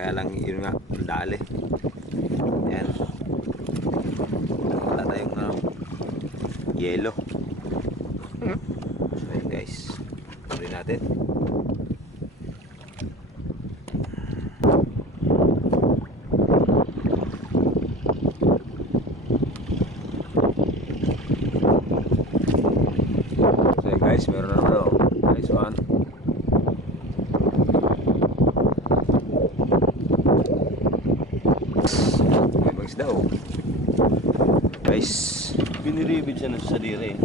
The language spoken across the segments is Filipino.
Kaya lang yun nga, dali. Yan. Wala tayong yelo. So yun guys, tuloy natin. So yun guys, meron na naman nice one. May bagis daw guys. Biniribid siya na sa dire.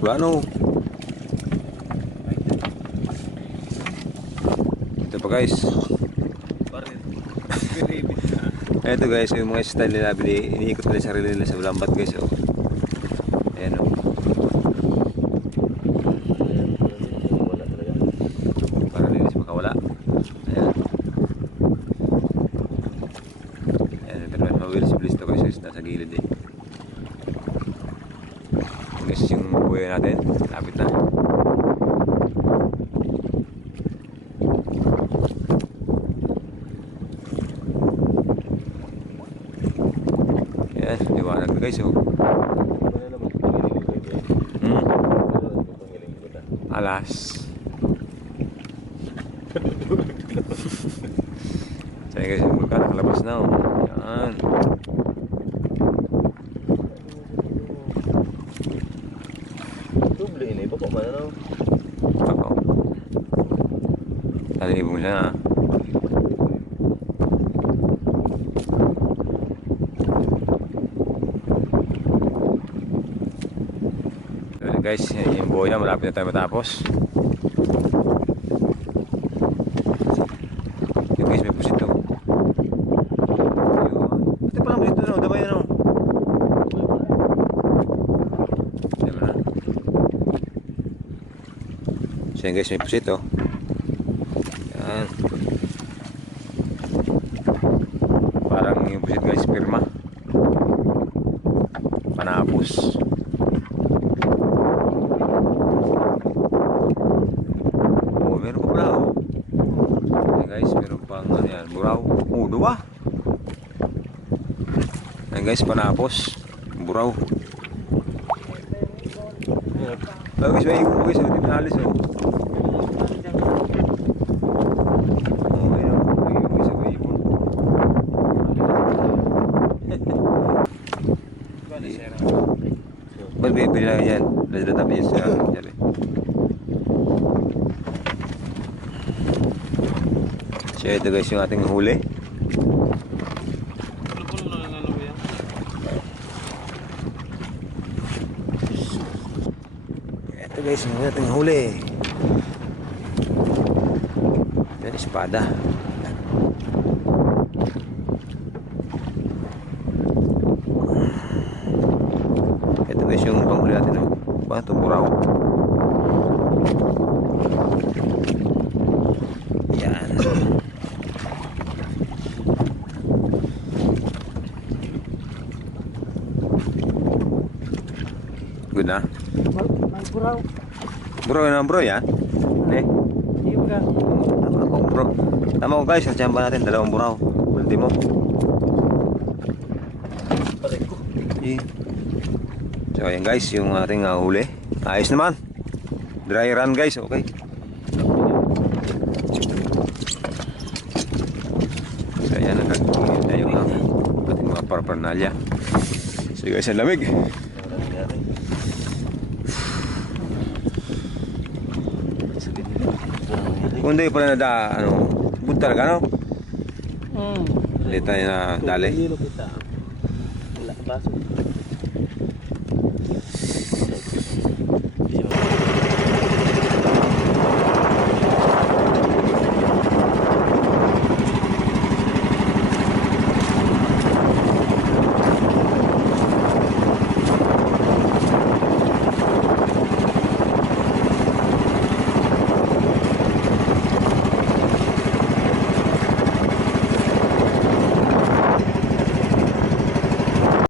Plano. Ito pa guys. Biniribid siya. Ito guys, yung mga style nila, iniikot nila sarili nila sa lambat guys. Oh. Ayan o. Wala talaga. Para linis makawala. Ayan. Ayan, pero mabilis-bilis ito guys, nasa gilid eh. Guys, yung buhay natin, lapit na. Ayan, liwanag na guys oh. Wala naman pangiling ko ito. Wala naman pangiling ko ito. Alas. Saya guys, yung vulkan nakalabas na oh. Ayan. Tuble ini, bako man ano? Ako. Nalilibong mo siya na. So guys, yung boya, malapit na tayo matapos. Yung guys, may pusit to. Ito pa lang pusit to, damay na. Diba na? So yun guys, may pusit to. Yan. Parang yung pusit guys, pirma. Panapos. Oh, meron pa pala oh. Yan guys, meron pang ano yan, buraw. Oh, dua. Yan guys, panapos. Buraw. Oh guys, may ibon guys, hindi pinalis oh. Oh, ayun, may ibon guys, may ibon. Ba't may ibon lang yan? Lada-lada yan siya. So ito guys yung ating huli. Ito guys yung ating huli. Yan, espada. Ito guys yung panghuli natin. Ba ito, buraw. Yan. Good na? Buraw. Bro, yun ang bro yan? Ne? Iyo ka. Tama ako bro. Tama ko guys, nasyamba natin, dalawang buraw. Ultimo. Paray ko. So ayan guys, yung ating huli. Ayos naman. Dry run guys, okay. So ayan, nagkakingin tayo ng ating mga paraphernalia. So guys, ang lamig. Kung hindi pa na good talaga, no? Lita na dali. Wala, baso.